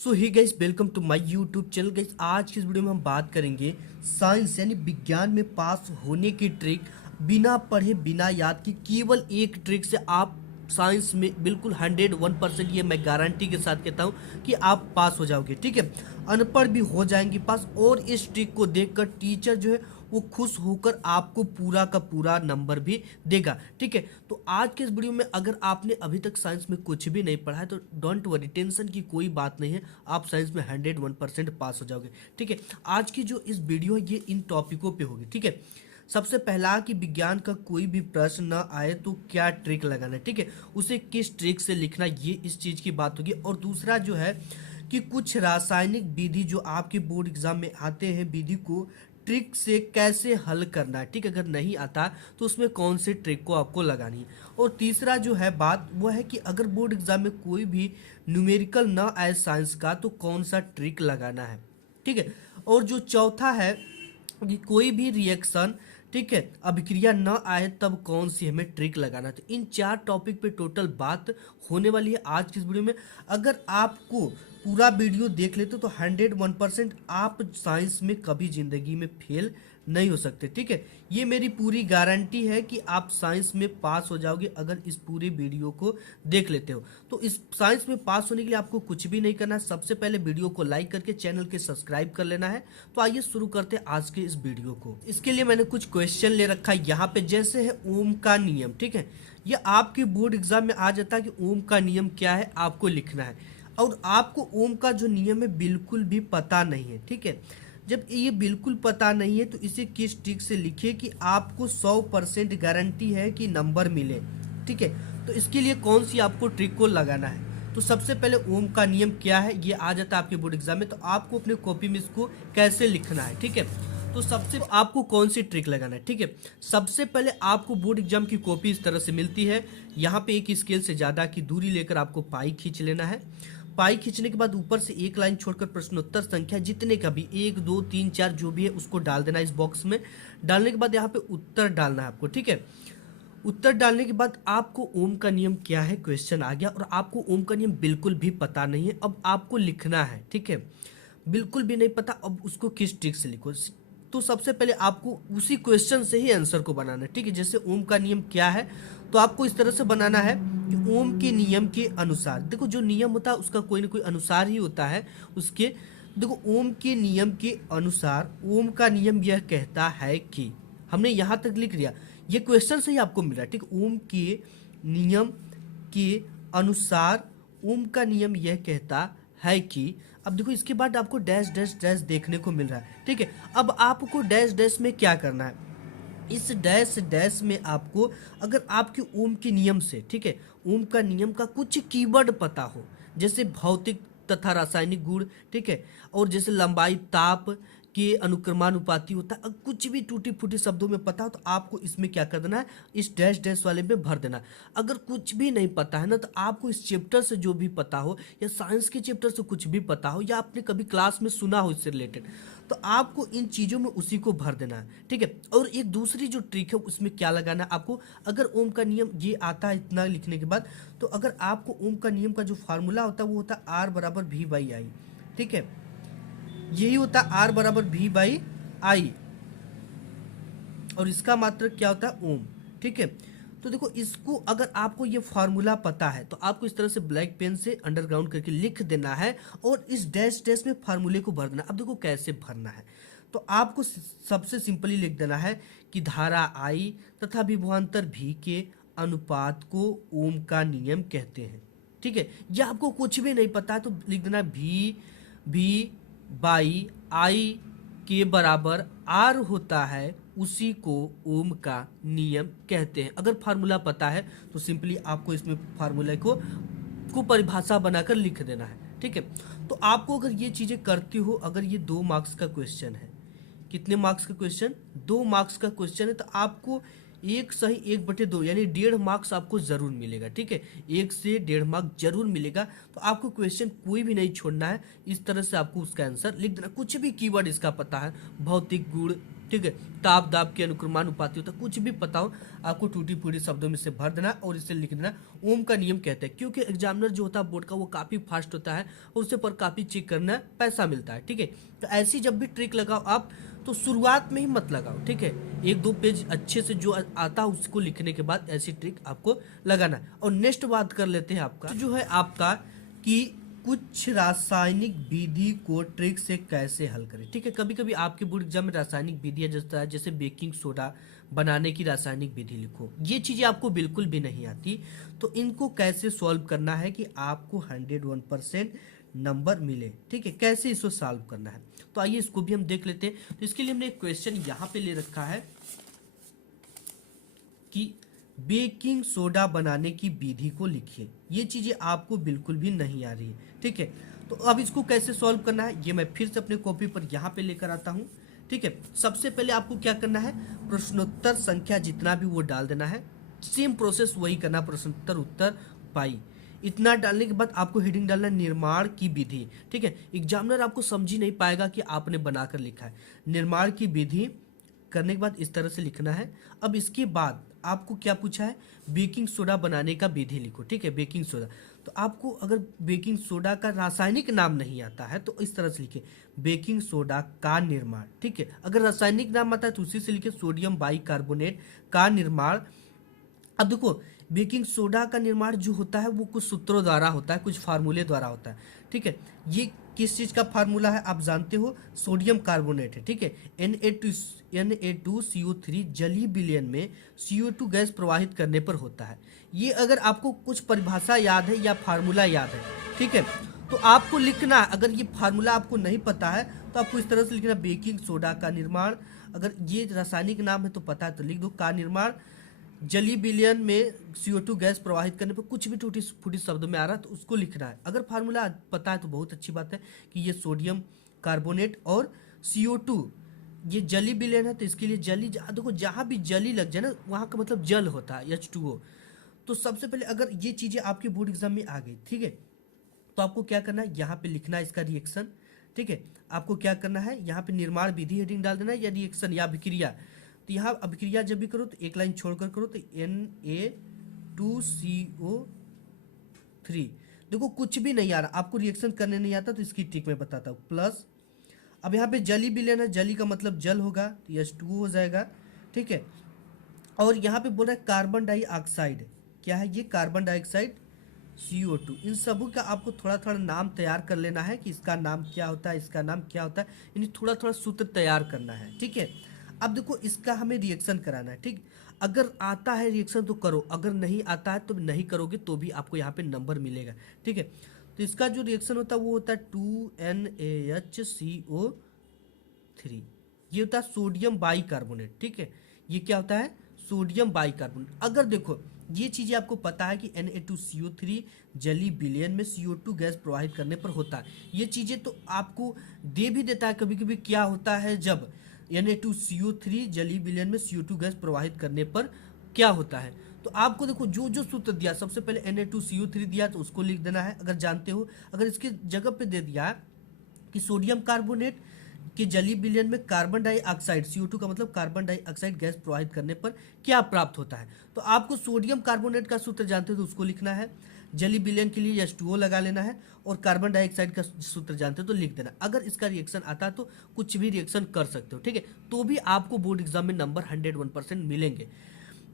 So hi guys, welcome to my YouTube channel. Guys, आज की इस वीडियो में हम बात करेंगे साइंस यानी विज्ञान में पास होने की ट्रिक। बिना पढ़े बिना याद की केवल एक ट्रिक से आप साइंस में बिल्कुल 101%, ये मैं गारंटी के साथ कहता हूँ कि आप पास हो जाओगे। ठीक है, अनपढ़ भी हो जाएंगे पास। और इस ट्रिक को देखकर टीचर जो है वो खुश होकर आपको पूरा का पूरा नंबर भी देगा। ठीक है, तो आज के इस वीडियो में अगर आपने अभी तक साइंस में कुछ भी नहीं पढ़ा है तो डोंट वरी, टेंशन की कोई बात नहीं है। आप साइंस में 101% पास हो जाओगे। ठीक है, आज की जो इस वीडियो है ये इन टॉपिकों पे होगी। ठीक है, सबसे पहला कि विज्ञान का कोई भी प्रश्न ना आए तो क्या ट्रिक लगाना है। ठीक है, उसे किस ट्रिक से लिखना, ये इस चीज की बात होगी। और दूसरा जो है कि कुछ रासायनिक विधि जो आपके बोर्ड एग्जाम में आते हैं, विधि को ट्रिक से कैसे हल करना है। ठीक है, अगर नहीं आता तो उसमें कौन से ट्रिक को आपको लगानी है। और तीसरा जो है बात वो है कि अगर बोर्ड एग्जाम में कोई भी न्यूमेरिकल ना आए साइंस का तो कौन सा ट्रिक लगाना है। ठीक है, और जो चौथा है कि कोई भी रिएक्शन, ठीक है, अभिक्रिया न आए तब कौन सी हमें ट्रिक लगाना है। तो इन चार टॉपिक पे टोटल बात होने वाली है आज की इस वीडियो में। अगर आपको पूरा वीडियो देख लेते तो 101% आप साइंस में कभी जिंदगी में फेल नहीं हो सकते। ठीक है, ये मेरी पूरी गारंटी है कि आप साइंस में पास हो जाओगे अगर इस पूरे वीडियो को देख लेते हो। तो इस साइंस में पास होने के लिए आपको कुछ भी नहीं करना है। सबसे पहले वीडियो को लाइक करके चैनल के सब्सक्राइब कर लेना है। तो आइए शुरू करते हैं आज के इस वीडियो को। इसके लिए मैंने कुछ क्वेश्चन ले रखा है यहाँ पे, जैसे है ओम का नियम। ठीक है, ये आपके बोर्ड एग्जाम में आ जाता है कि ओम का नियम क्या है, आपको लिखना है। और आपको ओम का जो नियम है बिल्कुल भी पता नहीं है। ठीक है, जब ये बिल्कुल पता नहीं है तो इसे किस ट्रिक से लिखिए कि आपको 100% गारंटी है कि नंबर मिले। ठीक है, तो इसके लिए कौन सी आपको ट्रिक को लगाना है। तो सबसे पहले ओम का नियम क्या है ये आ जाता है आपके बोर्ड एग्जाम में। तो आपको अपने कॉपी में इसको कैसे लिखना है। ठीक है, तो सबसे आपको कौन सी ट्रिक लगाना है। ठीक है, सबसे पहले आपको बोर्ड एग्जाम की कॉपी इस तरह से मिलती है। यहाँ पे एक स्केल से ज़्यादा की दूरी लेकर आपको पाई खींच लेना है। पाई खींचने के बाद ऊपर से एक लाइन छोड़कर प्रश्नोत्तर संख्या जितने का भी 1 2 3 4 जो भी है उसको डाल देना इस बॉक्स में। डालने के बाद यहाँ पे उत्तर डालना है आपको। ठीक है, उत्तर डालने के बाद आपको ओम का नियम क्या है क्वेश्चन आ गया, और आपको ओम का नियम बिल्कुल भी पता नहीं है। अब आपको लिखना है। ठीक है, बिल्कुल भी नहीं पता, अब उसको किस ट्रिक से लिखो। तो सबसे पहले आपको उसी क्वेश्चन से ही आंसर को बनाना है। ठीक है, जैसे ओम का नियम क्या है तो आपको इस तरह से बनाना है कि ओम के नियम के अनुसार, देखो जो नियम होता है उसका कोई ना कोई अनुसार ही होता है उसके। देखो ओम के नियम के अनुसार, ओम का नियम यह कहता है कि, हमने यहाँ तक लिख लिया, ये क्वेश्चन से ही आपको मिल रहा है। ठीक, ओम के नियम के अनुसार ओम का नियम यह कहता है कि, अब देखो इसके बाद आपको डैश डैश डैश देखने को मिल रहा है। ठीक है, अब आपको डैश डैश में क्या करना है, इस डैश डैश में आपको, अगर आपके ओम के नियम से, ठीक है, ओम का नियम का कुछ कीवर्ड पता हो, जैसे भौतिक तथा रासायनिक गुण, ठीक है, और जैसे लंबाई ताप के अनुक्रमानुपाती होता है, कुछ भी टूटी फूटी शब्दों में पता हो तो आपको इसमें क्या कर देना है, इस डैश डैश वाले में भर देना। अगर कुछ भी नहीं पता है ना तो आपको इस चैप्टर से जो भी पता हो, या साइंस के चैप्टर से कुछ भी पता हो, या आपने कभी क्लास में सुना हो इससे रिलेटेड, तो आपको इन चीज़ों में उसी को भर देना है। ठीक है, और एक दूसरी जो ट्रिक है उसमें क्या लगाना है आपको, अगर ओम का नियम ये आता है इतना लिखने के बाद, तो अगर आपको ओम का नियम का जो फार्मूला होता है वो होता है आर बराबर वी बाई आई। ठीक है, यही होता है आर बराबर वी बाई आई, और इसका मात्रक क्या होता है ओम। ठीक है, तो देखो इसको अगर आपको ये फार्मूला पता है तो आपको इस तरह से ब्लैक पेन से अंडरग्राउंड करके लिख देना है, और इस डैश डैश में फार्मूले को भर देना। अब देखो कैसे भरना है, तो आपको सबसे सिंपली लिख देना है कि धारा आई तथा विभवांतर भी के अनुपात को ओम का नियम कहते हैं। ठीक है, या आपको कुछ भी नहीं पता है तो लिख देना भी बाई आई के बराबर आर होता है, उसी को ओम का नियम कहते हैं। अगर फार्मूला पता है तो सिंपली आपको इसमें फार्मूला को परिभाषा बनाकर लिख देना है। ठीक है, तो आपको अगर ये चीजें करती हो, अगर ये 2 मार्क्स का क्वेश्चन है, कितने मार्क्स का क्वेश्चन, 2 मार्क्स का क्वेश्चन है, तो आपको 1 सही 1/2 यानी 1.5 मार्क्स आपको जरूर मिलेगा। ठीक है, 1 से 1.5 मार्क्स जरूर मिलेगा। तो आपको क्वेश्चन कोई भी नहीं छोड़ना है, इस तरह से आपको उसका आंसर लिख देना। कुछ भी कीवर्ड इसका पता है, भौतिक गुण, ठीक है, ताप दाब के अनुक्रमानुपाती होता है, कुछ भी पता हो आपको टूटी फूटी शब्दों में से भर देना और इसे लिख देना। ओम का नियम कहते हैं, क्योंकि एग्जामिनर जो होता है बोर्ड का वो काफ़ी फास्ट होता है और उससे पर काफ़ी चेक करना पैसा मिलता है। ठीक है, तो ऐसी जब भी ट्रिक लगाओ आप तो शुरुआत में ही मत लगाओ। ठीक है, एक दो पेज अच्छे से जो आता है उसको लिखने के बाद ऐसी ट्रिक आपको लगाना है। और नेक्स्ट बात कर लेते हैं आपका जो है आपका कि कुछ रासायनिक विधि को ट्रिक से कैसे हल करें। ठीक है, कभी कभी आपके बोर्ड एग्जाम में रासायनिक विधियां जैसा जैसे बेकिंग सोडा बनाने की रासायनिक विधि लिखो, ये चीज़ें आपको बिल्कुल भी नहीं आती, तो इनको कैसे सॉल्व करना है कि आपको 101% नंबर मिले। ठीक है, कैसे इसको सॉल्व करना है, तो आइए इसको भी हम देख लेते हैं। तो इसके लिए हमने एक क्वेश्चन यहाँ पे ले रखा है कि बेकिंग सोडा बनाने की विधि को लिखिए। ये चीज़ें आपको बिल्कुल भी नहीं आ रही है। ठीक है, तो अब इसको कैसे सॉल्व करना है ये मैं फिर से अपने कॉपी पर यहाँ पे लेकर आता हूँ। ठीक है, सबसे पहले आपको क्या करना है, प्रश्नोत्तर संख्या जितना भी वो डाल देना है, सेम प्रोसेस वही करना, प्रश्नोत्तर उत्तर पाई, इतना डालने के बाद आपको हेडिंग डालना है निर्माण की विधि। ठीक है, एग्जामिनर आपको समझ ही नहीं पाएगा कि आपने बनाकर लिखा है। निर्माण की विधि करने के बाद इस तरह से लिखना है। अब इसके बाद आपको क्या पूछा है, बेकिंग सोडा बनाने का विधि लिखो। ठीक है, बेकिंग सोडा, तो आपको अगर बेकिंग सोडा का रासायनिक नाम नहीं आता है तो इस तरह से लिखे बेकिंग सोडा का निर्माण। ठीक है, अगर रासायनिक नाम आता है तो उसी से लिखे सोडियम बाइकार्बोनेट का निर्माण। अब देखो बेकिंग सोडा का निर्माण जो होता है वो कुछ सूत्रों द्वारा होता है, कुछ फार्मूले द्वारा होता है। ठीक है, ये किस चीज़ का फार्मूला है आप जानते हो, सोडियम कार्बोनेट है। ठीक है, Na2CO3 जलीय विलयन में CO2 गैस प्रवाहित करने पर होता है। ये अगर आपको कुछ परिभाषा याद है या फार्मूला याद है, ठीक है, तो आपको लिखना, अगर ये फार्मूला आपको नहीं पता है तो आपको इस तरह से लिखना बेकिंग सोडा का निर्माण, अगर ये रासायनिक नाम है तो पता है तो लिख दो का निर्माण जलीय विलयन में CO2 गैस प्रवाहित करने पर, कुछ भी टूटी फूटी शब्दों में आ रहा है तो उसको लिखना है। अगर फार्मूला पता है तो बहुत अच्छी बात है कि ये सोडियम कार्बोनेट और CO2 ये जलीय विलयन है, तो इसके लिए जली देखो जहाँ भी जली लग जाए ना वहाँ का मतलब जल होता है H2O। तो सबसे पहले अगर ये चीज़ें आपके बोर्ड एग्जाम में आ गई, ठीक है, तो आपको क्या करना है, यहाँ पे लिखना है इसका रिएक्शन। ठीक है, आपको क्या करना है, यहाँ पे निर्माण विधि हेडिंग डाल देना है या रिएक्शन या अभिक्रिया। तो यहाँ अभिक्रिया जब भी करो तो एक लाइन छोड़कर करो, तो Na2CO3। देखो कुछ भी नहीं आ रहा, आपको रिएक्शन करने नहीं आता तो इसकी ट्रिक मैं बताता हूँ, प्लस अब यहाँ पे जली विलयन है, जली का मतलब जल होगा तो H2O हो जाएगा। ठीक है, और यहाँ पे बोल रहा है कार्बन डाइऑक्साइड, क्या है ये, कार्बन डाइऑक्साइड CO2। इन सबों का आपको थोड़ा थोड़ा नाम तैयार कर लेना है कि इसका नाम क्या होता है, इसका नाम क्या होता है, यानी थोड़ा थोड़ा सूत्र तैयार करना है। ठीक है, अब देखो इसका हमें रिएक्शन कराना है। ठीक, अगर आता है रिएक्शन तो करो, अगर नहीं आता है तो नहीं करोगे तो भी आपको यहाँ पे नंबर मिलेगा। ठीक है, तो इसका जो रिएक्शन होता है वो होता है 2NaHCO3, ये होता है सोडियम बाइकार्बोनेट। ठीक है, ये क्या होता है, सोडियम बाइकार्बोनेट। अगर देखो ये चीज़ें आपको पता है कि Na2CO3 जलीय विलयन में CO2 गैस प्रवाहित करने पर होता है, ये चीज़ें तो आपको दे भी देता है कभी कभी, क्या होता है जब Na2CO3 जलीय विलयन में CO2 गैस प्रवाहित करने पर क्या होता है। तो आपको देखो जो जो सूत्र दिया, सबसे पहले Na2CO3 दिया तो उसको लिख देना है अगर जानते हो। अगर इसके जगह पे दे दिया कि सोडियम कार्बोनेट के जलीय विलयन में कार्बन डाइऑक्साइड CO2 का मतलब कार्बन डाइऑक्साइड गैस प्रवाहित करने पर क्या प्राप्त होता है, तो आपको सोडियम कार्बोनेट का सूत्र जानते हो तो उसको लिखना है, जलीय विलयन के लिए H2O लगा लेना है, और कार्बन डाइऑक्साइड का सूत्र जानते हो तो लिख देना। अगर इसका रिएक्शन आता है तो कुछ भी रिएक्शन कर सकते हो। ठीक है, तो भी आपको बोर्ड एग्जाम में नंबर 101% मिलेंगे।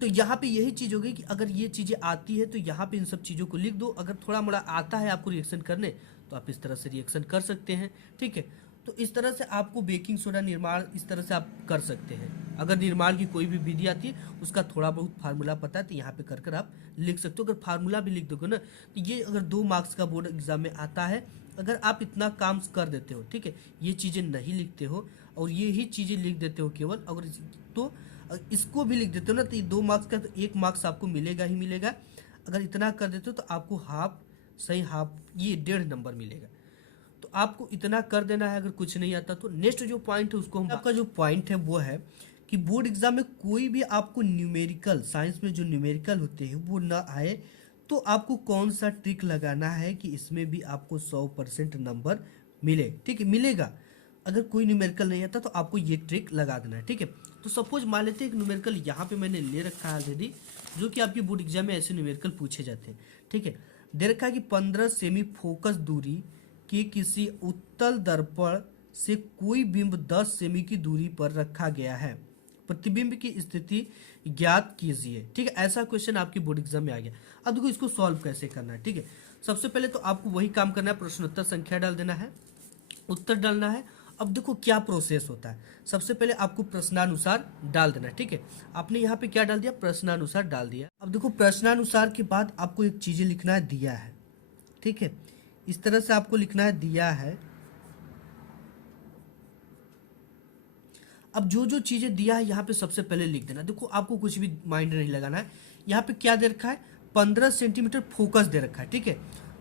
तो यहाँ पे यही चीज़ होगी कि अगर ये चीज़ें आती है तो यहाँ पे इन सब चीज़ों को लिख दो। अगर थोड़ा मोड़ा आता है आपको रिएक्शन करने तो आप इस तरह से रिएक्शन कर सकते हैं। ठीक है, तो इस तरह से आपको बेकिंग सोडा निर्माण इस तरह से आप कर सकते हैं। अगर निर्माण की कोई भी विधि आती है उसका थोड़ा बहुत फार्मूला पता है तो यहाँ पे कर कर आप लिख सकते हो। अगर फार्मूला भी लिख दोगे ना तो ये अगर 2 मार्क्स का बोर्ड एग्जाम में आता है, अगर आप इतना काम कर देते हो, ठीक है, ये चीज़ें नहीं लिखते हो और ये ही चीज़ें लिख देते हो केवल, अगर तो इसको भी लिख देते हो ना तो ये 2 मार्क्स का तो 1 मार्क्स आपको मिलेगा ही मिलेगा। अगर इतना कर देते हो तो आपको हाफ सही हाफ ये 1.5 नंबर मिलेगा। तो आपको इतना कर देना है अगर कुछ नहीं आता तो। नेक्स्ट जो पॉइंट है उसको हम, आपका जो पॉइंट है वो है कि बोर्ड एग्जाम में कोई भी आपको न्यूमेरिकल, साइंस में जो न्यूमेरिकल होते हैं वो ना आए तो आपको कौन सा ट्रिक लगाना है कि इसमें भी आपको 100% नंबर मिले। ठीक है, मिलेगा अगर कोई न्यूमेरिकल नहीं आता तो आपको ये ट्रिक लगा देना है, ठीक है। तो सपोज मान लेते हैं एक न्यूमेरिकल यहाँ पे मैंने ले रखा है ऑलरेडी, जो कि आपकी बोर्ड एग्जाम में ऐसे न्यूमेरिकल पूछे जाते हैं, ठीक है। दे रखा है कि 15 सेमी फोकस दूरी के किसी उत्तल दर्पण से कोई बिंब 10 सेमी की दूरी पर रखा गया है, प्रतिबिंब की स्थिति ज्ञात कीजिए, ठीक है। ऐसा क्वेश्चन आपकी बोर्ड एग्जाम में आ गया। अब देखो इसको सॉल्व कैसे करना है, ठीक है। सबसे पहले तो आपको वही काम करना है, प्रश्नोत्तर संख्या डाल देना है, उत्तर डालना है। अब देखो क्या प्रोसेस होता है, सबसे पहले आपको प्रश्नानुसार डाल देना है, ठीक है। आपने यहाँ पे क्या डाल दिया, प्रश्नानुसार डाल दिया। अब देखो प्रश्नानुसार के बाद आपको एक चीजें लिखना है, दिया है, ठीक है। इस तरह से आपको लिखना है, दिया है। अब जो जो चीजें दिया है यहाँ पे सबसे पहले लिख देना। देखो आपको कुछ भी माइंड नहीं लगाना है। यहाँ पे क्या दे रखा है, 15 सेंटीमीटर फोकस दे रखा है, ठीक है।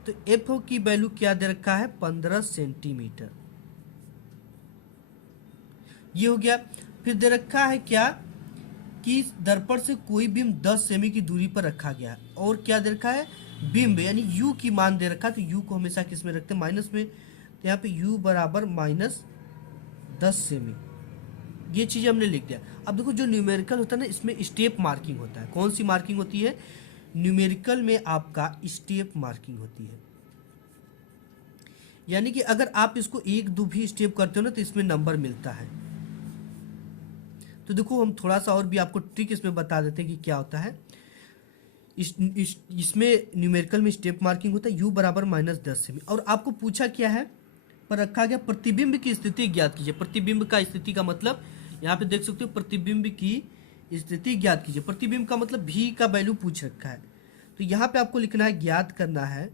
तो एफ की वैल्यू क्या दे रखा है, 15 सेंटीमीटर, ये हो गया। फिर दे रखा है क्या कि दर्पण से कोई बिंब 10 सेमी की दूरी पर रखा गया है, और क्या दे रखा है, बिंब यानी यू की मान दे रखा है। तो यू को हमेशा किस में रखते हैं, माइनस में। तो यहाँ पे यू बराबर -10 सेमी, ये चीज हमने लिख दिया। अब देखो जो न्यूमेरिकल होता है ना, इसमें स्टेप मार्किंग होता है। कौन सी मार्किंग होती है, न्यूमेरिकल में आपका स्टेप मार्किंग होती है। यानी कि अगर आप इसको 1 2 भी स्टेप करते हो ना तो इसमें नंबर मिलता है। तो देखो हम थोड़ा सा और भी आपको ट्रिक इसमें बता देते हैं कि क्या होता है। इसमें न्यूमेरिकल में स्टेप मार्किंग होता है, u बराबर -10 सेमी। और आपको पूछा क्या है, पर रखा गया प्रतिबिंब की स्थिति ज्ञात कीजिए। प्रतिबिंब का स्थिति का मतलब यहाँ पे देख सकते हो, प्रतिबिंब की स्थिति ज्ञात कीजिए। प्रतिबिंब का मतलब भी का वैल्यू पूछ रखा है। तो यहाँ पे आपको लिखना है, ज्ञात करना है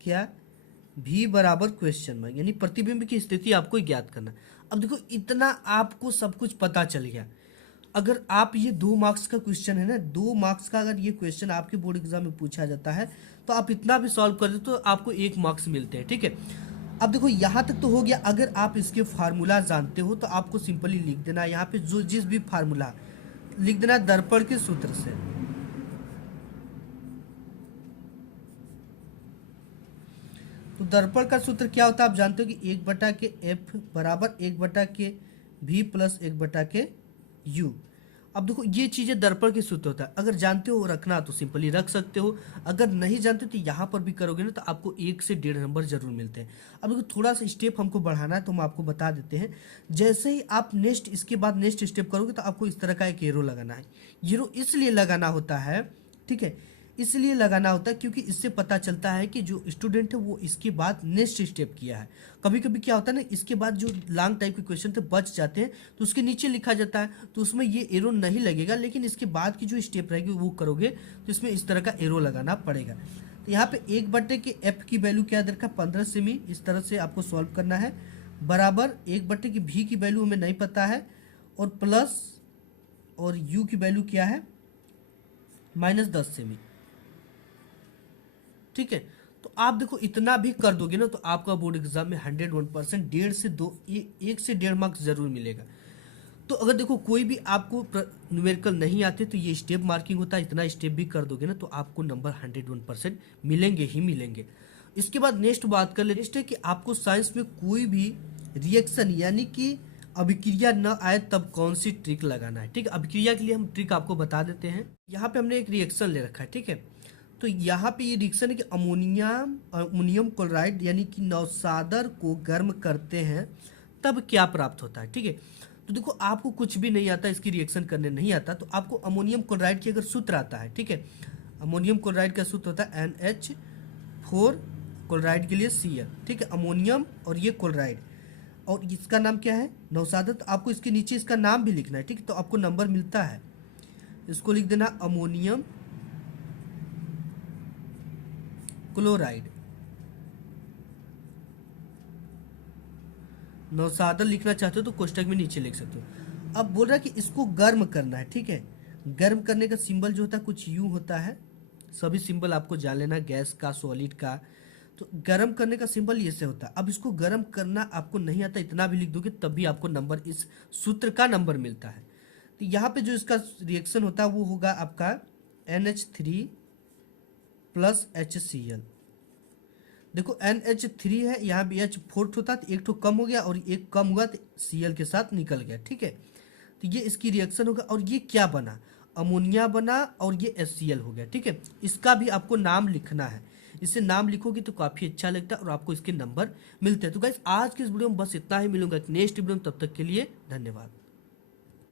क्या, भी बराबर क्वेश्चन मार्क, यानी प्रतिबिंब की स्थिति आपको ज्ञात करना। अब देखो इतना आपको सब कुछ पता चल गया। अगर आप ये 2 मार्क्स का क्वेश्चन है ना, 2 मार्क्स का अगर ये क्वेश्चन आपके बोर्ड एग्जाम में पूछा जाता है तो आप इतना भी सॉल्व कर दो तो आपको 1 मार्क्स मिलते हैं, ठीक है। अब देखो यहाँ तक तो हो गया। अगर आप इसके फार्मूला जानते हो तो आपको सिंपली लिख देना है यहाँ पे, जो जिस भी फार्मूला लिख देना दर्पण के सूत्र से। तो दर्पण का सूत्र क्या होता है आप जानते हो कि 1/f बराबर 1/v प्लस 1/u। अब देखो ये चीजें दर्पण के सूत्र होता है। अगर जानते हो रखना तो सिंपली रख सकते हो, अगर नहीं जानते तो यहाँ पर भी करोगे ना तो आपको 1 से 1.5 नंबर जरूर मिलते हैं। अब देखो थोड़ा सा स्टेप हमको बढ़ाना है तो हम आपको बता देते हैं। जैसे ही आप नेक्स्ट इसके बाद नेक्स्ट स्टेप करोगे तो आपको इस तरह का एक एरो लगाना है। एरो इसलिए लगाना होता है, ठीक है, इसलिए लगाना होता है क्योंकि इससे पता चलता है कि जो स्टूडेंट है वो इसके बाद नेक्स्ट स्टेप किया है। कभी कभी क्या होता है ना, इसके बाद जो लॉन्ग टाइप के क्वेश्चन थे बच जाते हैं तो उसके नीचे लिखा जाता है, तो उसमें ये एरो नहीं लगेगा। लेकिन इसके बाद की जो स्टेप रहेगी वो करोगे तो इसमें इस तरह का एरो लगाना पड़ेगा। तो यहाँ पे 1/f की वैल्यू क्या दे रखा, 15 सेमी। इस तरह से आपको सॉल्व करना है, बराबर 1/v की वैल्यू हमें नहीं पता है, और प्लस और u की वैल्यू क्या है, -10 सेमी, ठीक है। तो आप देखो इतना भी कर दोगे ना तो आपका बोर्ड एग्जाम में 101% 1 से 1.5 मार्क्स जरूर मिलेगा। तो अगर देखो कोई भी आपको न्यूमेरिकल नहीं आते तो ये स्टेप मार्किंग होता है, इतना स्टेप भी कर दोगे ना तो आपको नंबर 101% मिलेंगे ही मिलेंगे। इसके बाद नेक्स्ट बात कर ले, नेक्स्ट है कि आपको साइंस में कोई भी रिएक्शन यानी कि अभिक्रिया न आए तब कौन सी ट्रिक लगाना है, ठीक है। अभिक्रिया के लिए हम ट्रिक आपको बता देते हैं। यहाँ पे हमने एक रिएक्शन ले रखा है, ठीक है। तो यहाँ पे ये रिएक्शन है कि अमोनियम क्लोराइड यानी कि नौसादर को गर्म करते हैं तब क्या प्राप्त होता है, ठीक है। तो देखो आपको कुछ भी नहीं आता, इसकी रिएक्शन करने नहीं आता, तो आपको अमोनियम क्लोराइड की अगर सूत्र आता है, ठीक है। अमोनियम क्लोराइड का सूत्र होता है NH4, क्लोराइड के लिए Cl, ठीक है। अमोनियम और ये क्लोराइड, और इसका नाम क्या है, नौसादर। तो आपको इसके नीचे इसका नाम भी लिखना है, ठीक है। तो आपको नंबर मिलता है, इसको लिख देना अमोनियम क्लोराइड। नौसादर लिखना चाहते हो तो कोष्टक में नीचे लिख सकते हो। अब बोल रहा है कि इसको गर्म करना है, ठीक है। गर्म करने का सिंबल जो होता है कुछ यूं होता है, सभी सिंबल आपको जान लेना, गैस का, सॉलिड का। तो गर्म करने का सिंबल ये से होता है। अब इसको गर्म करना आपको नहीं आता, इतना भी लिख दोगे तब भी आपको नंबर, इस सूत्र का नंबर मिलता है। तो यहाँ पे जो इसका रिएक्शन होता है वो होगा आपका NH3 प्लस HCl। देखो NH3 है, यहाँ भी H फोर्थ होता तो एक तो कम हो गया और एक कम हुआ तो Cl के साथ निकल गया, ठीक है। तो ये इसकी रिएक्शन होगा और ये क्या बना, अमोनिया बना और ये HCl हो गया, ठीक है। इसका भी आपको नाम लिखना है, इससे नाम लिखोगे तो काफ़ी अच्छा लगता है और आपको इसके नंबर मिलते हैं। तो गाइस आज के इस वीडियो में बस इतना ही, मिलूंगा नेक्स्ट वीडियो में, तब तक के लिए धन्यवाद।